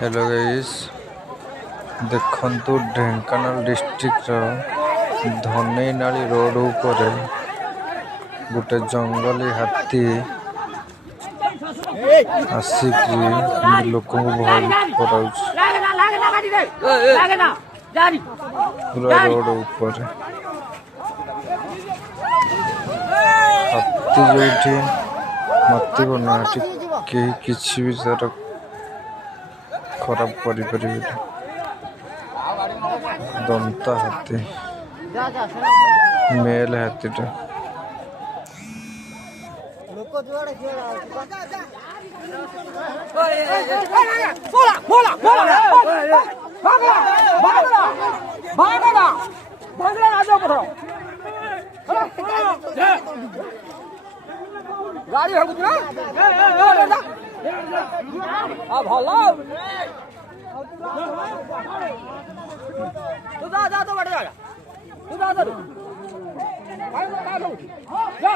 hello guys, देखंतु Dhenkanal district धनेनाली road ऊपर गोटे जंगली हाथी आसिक लोक पूरा रोड ऊपर हाथी जो मत ना किसी भी तार खराब कर दंता हाथी मेल हाथीटा गाड़ी भल तू जा तो बड़े जाएगा तू जा जा